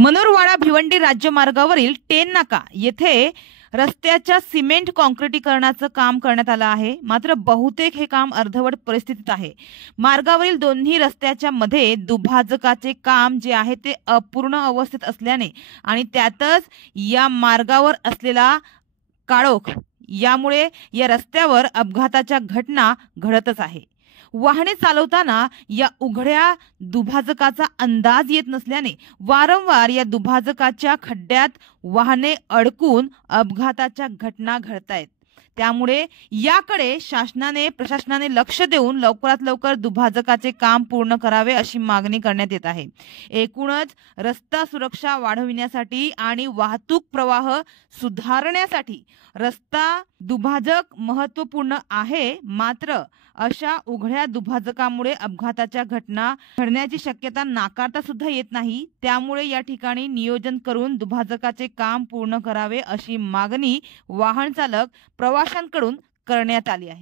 मनोरवाडा Bhiwandi राज्यमार्गावरील ten नाका येथे रस्त्याच्या सिमेंट काँक्रिटीकरणाचं काम करण्यात आलं आहे। मात्र बहुतेक हे काम अर्धवट परिस्थितीत आहे। मार्गावरील दोन्ही रस्त्याच्या मध्ये दुभाजकाचे काम जे आहे ते अपूर्ण अवस्थेत असल्याने आणि त्यातच या मार्गावर असलेला काळोख यामुळे या रस्त्यावर अपघाताच्या घटना घडतच आहे। वाहने चालवताना या उघड्या दुभाजकाचा अंदाज येत नसल्याने वारंवार या दुभाजकाच्या खड्ड्यात वाहने अडकून अपघाताच्या घटना घडतायत। त्यामुळे याकडे प्रशासनाने लक्ष देऊन लवकरात लवकर दुभाजकाचे काम पूर्ण करावे अशी मागणी करण्यात येत आहे। एकूणच रस्ता सुरक्षा वाढविण्यासाठी आणि वाहतूक प्रवाह सुधारण्यासाठी रस्ता दुभाजक महत्त्वपूर्ण आहे। मात्र अशा उघड्या दुभाजकामुळे अपघाताच्या घटना घडण्याची शक्यता नाकारता सुद्धा येत नाही। त्यामुळे या ठिकाणी नियोजन करून दुभाजकाचे काम पूर्ण करावे अशी मागणी वाहन चालक प्रवाशांकडून करण्यात आली आहे।